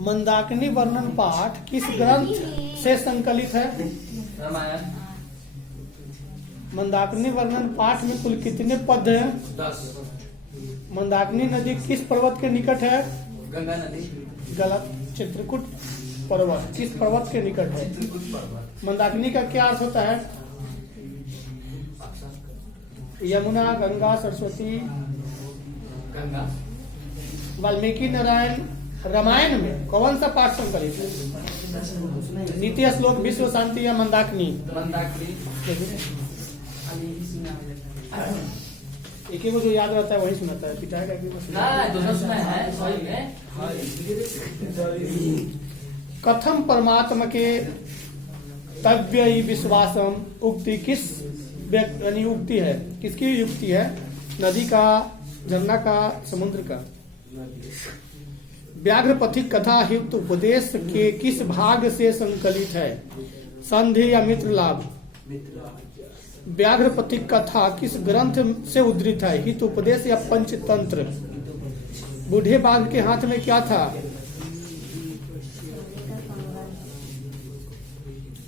मंदाकिनी वर्णन पाठ किस ग्रंथ से संकलित है? रामायण। मंदाकिनी वर्णन पाठ में कुल कितने पद हैं? 10। मंदाकिनी नदी किस पर्वत के निकट है? गंगा नदी। गलत। चित्रकूट पर्वत किस पर्वत के निकट है? चित्रकूट पर्वत। मंदाकिनी का क्या अर्थ होता है? यमुना, गंगा, सरस्वती। गंगा। वाल्मीकि नारायण रामायण में कौन सा पाठ संकलित है? द्वितीय श्लोक विश्व शांति या मंदाकिनी? मंदाकिनी। एक ही को जो याद रहता है वही सुनाता है, पिटाएगा कि ना दोनों सुना है सही है। कथम परमात्मा के तव्य विश्वासम उक्ति किस यानी उक्ति है, किसकी युक्ति है? नदी का, झरना का, समुद्र का? व्याघ्र पथिक कथा युक्त उपदेश के किस भाग से संकलित है? संधि या मित्र लाभ? व्याघ्र पथिक कथा किस ग्रंथ से उद्धृत है? हित उपदेश या पंचतंत्र? बूढ़े बाघ के हाथ में क्या था?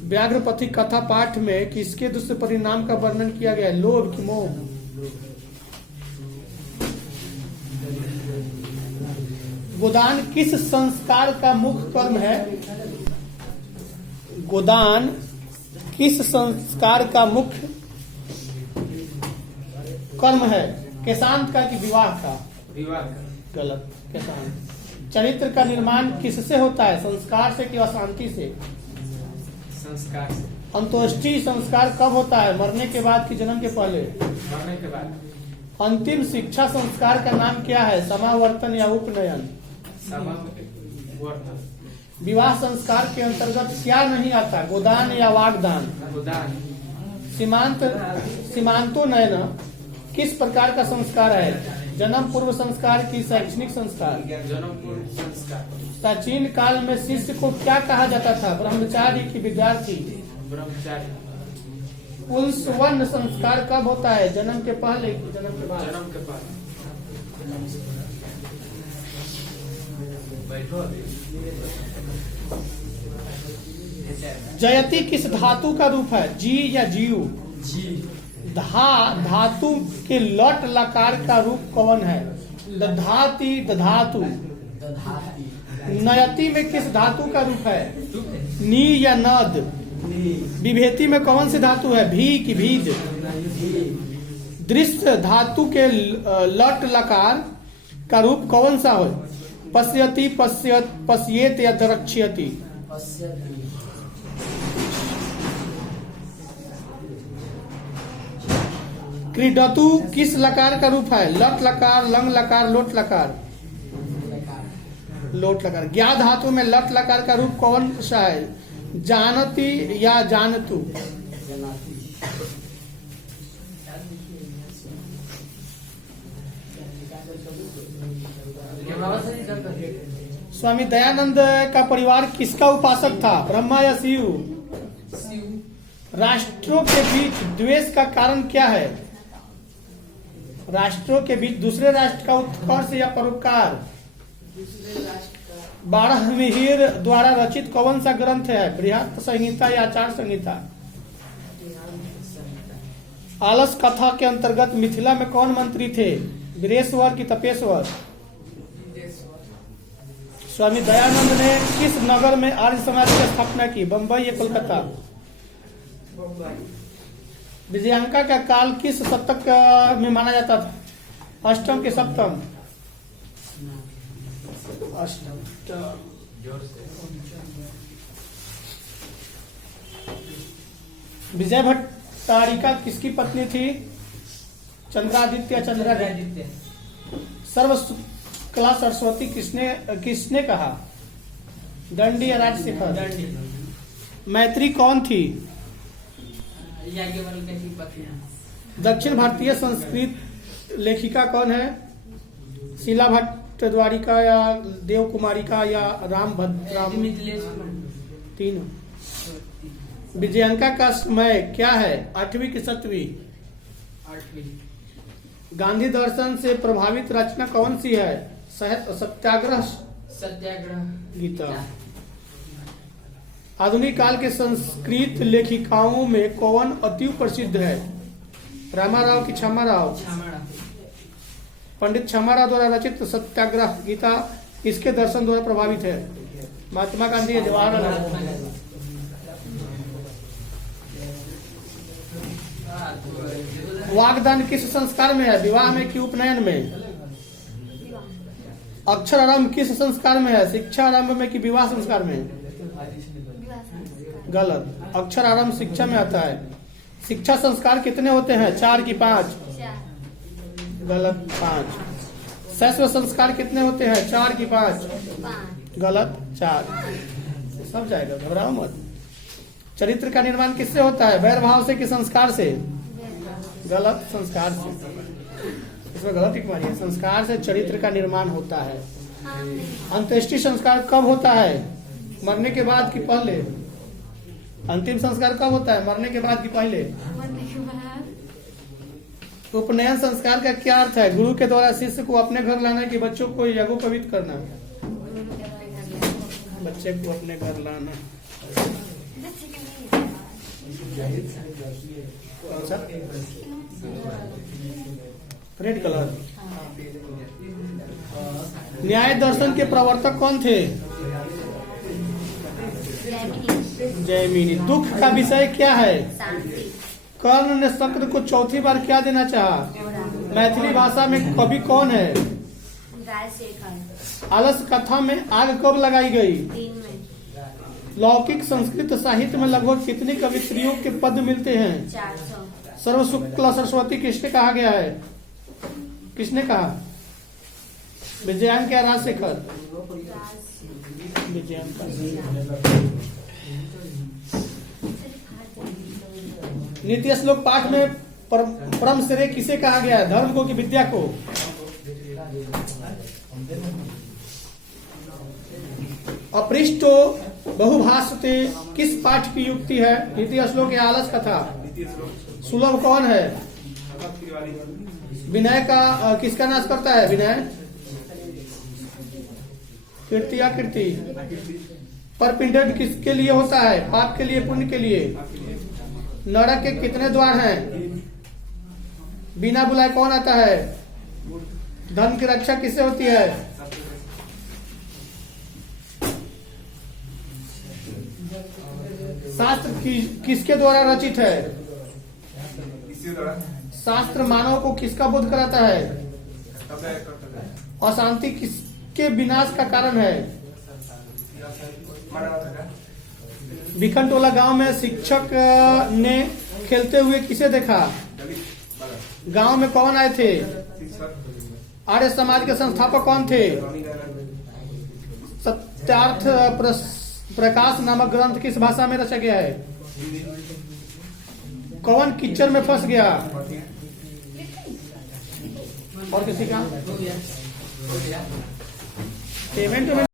व्याघ्र पथिक कथा पाठ में किसके दुष्परिणाम का वर्णन किया गया है? लोभ की मोह? गोदान किस संस्कार का मुख्य कर्म है? गोदान किस संस्कार का मुख्य कर्म है? केशांत का कि विवाह का? विवाह का। गलत। केशांत। चरित्र का निर्माण किससे होता है? संस्कार से कि अशांति से? संस्कार से। अंत्येष्टि संस्कार कब होता है? मरने के बाद कि जन्म के पहले? मरने के बाद। अंतिम शिक्षा संस्कार का नाम क्या है? समावर्तन या उपनयन? समावर्तन। विवाह संस्कार के अंतर्गत क्या नहीं आता? गोदान या वागदान? गोदान। सीमांतोन्नयन किस प्रकार का संस्कार है? जन्म पूर्व संस्कार की शैक्षणिक संस्कार? जन्म पूर्व संस्कार। प्राचीन काल में शिष्य को क्या कहा जाता था? ब्रह्मचारी की विद्यार्थी? ब्रह्मचारी। पुंसवन संस्कार कब होता है? जन्म के पहले कि जन्म के बाद? जन्म के बाद। जयति किस धातु का रूप है? जी या जीव? जी। धातु के लट लकार का रूप कौन है? दधाति, दधातु। नयति में किस धातु का रूप है? नी या नद? विभेति में कौन सी धातु है? भी कि भीज? दृश्य धातु के लट लकार का रूप कौन सा हो? पश्यति, पश्येत या द्रक्ष्यति? क्रीडतु किस लकार का रूप है? लट लकार, लंग लकार, लोट लकार? लोट लकार। ज्ञा धातु में लट लकार का रूप कौन सा है? जानती या जानतु? स्वामी दयानंद का परिवार किसका उपासक था? ब्रह्मा या शिव? राष्ट्रों के बीच द्वेष का कारण क्या है? राष्ट्रों के बीच दूसरे राष्ट्र का उत्कर्ष या परोपकार? 12 मिहिर द्वारा रचित कौन सा ग्रंथ है? बृहत संहिता या आचार संहिता? आलस कथा के अंतर्गत मिथिला में कौन मंत्री थे? वीरेश्वर की तपेश्वर? स्वामी दयानंद ने किस नगर में आर्य समाज की स्थापना की? बंबई या कोलकाता? विजयांका का काल किस शतक में माना जाता था? अष्टम के सप्तम? अष्टम। विजय भट्टारिका किसकी पत्नी थी? चंद्रादित्य, चंद्रादित्य। सर्वकला सरस्वती किसने कहा? दंडी या राजशेखर? दंडी। मैत्री कौन थी? दक्षिण भारतीय संस्कृत लेखिका कौन है? शीला भट्टद्वारिका या देव कुमारिका या राम भद्राम? तीनों। विजयांका का समय क्या है? 8वीं की 7वीं? आठवीं। गांधी दर्शन से प्रभावित रचना कौन सी है? सत्याग्रह सत्याग्रह गीता। आधुनिक काल के संस्कृत लेखिकाओं में कौन अति प्रसिद्ध है? रामाराव की क्षमाराव? क्षमाराव। पंडित क्षमाराव द्वारा रचित सत्याग्रह गीता किसके दर्शन द्वारा प्रभावित है? महात्मा गांधी या जवाहरलाल नेहरू? वागदान किस संस्कार में है? विवाह में कि उपनयन में? अक्षर आरंभ किस संस्कार में है? शिक्षा आरंभ में कि विवाह संस्कार में? गलत। अक्षर आरंभ शिक्षा में आता है। शिक्षा संस्कार कितने होते हैं? 4 की 5? गलत। 5। शैशव संस्कार कितने होते हैं? 4 की 5? गलत। 4। सब जाएगा, घबराओ मत। चरित्र का निर्माण किससे होता है? वैर भाव से कि संस्कार से? गलत। संस्कार से। इसमें गलत टिक मारिए। संस्कार से चरित्र का निर्माण होता है। अंत्येष्टि संस्कार कब होता है? मरने के बाद कि पहले? अंतिम संस्कार कब होता है? मरने के बाद कि पहले? उपनयन संस्कार का क्या अर्थ है? गुरु के द्वारा शिष्य को अपने घर लाना कि बच्चों को यज्ञोपवीत करना? बच्चे को अपने घर लाना। Red colour. न्याय दर्शन के प्रवर्तक कौन थे? जैमिनी। दुख का विषय क्या है? कर्ण ने शंकर को चौथी बार क्या देना चाहा? मैथिली भाषा में कवि कौन है? आलस कथा में आग कब लगाई गई? लौकिक संस्कृत साहित्य में लगभग कितनी कवित्रियों के पद मिलते हैं? 400। सर्वशुक्ला सरस्वती किसने कहा गया है? किसने कहा? विजयन क्या? राजशेखर? विजयन का। नीति श्लोक पाठ में परम श्रेय किसे कहा गया है? धर्म को कि विद्या को? अपृष्टो बहुभाषते किस पाठ की युक्ति है? नीति श्लोक या आलस कथा? सुलभ कौन है? विनय का किसका नाश करता है? विनय। कीर्ति या कीर्ति? परपिंडन किसके लिए होता है? पाप के लिए, पुण्य के लिए? नरक के कितने द्वार हैं? बिना बुलाए कौन आता है? धन की रक्षा किससे होती है? शास्त्र किसके द्वारा रचित है? शास्त्र मानव को किसका बोध कराता है? अशांति किसके विनाश का कारण है? भिखनटोला गांव में शिक्षक ने खेलते हुए किसे देखा? गांव में कौन आए थे? आर्य समाज के संस्थापक कौन थे? सत्यार्थ प्रकाश नामक ग्रंथ किस भाषा में रचा गया है? कौन कीचड़ में फंस गया? और किसी का पेमेंट में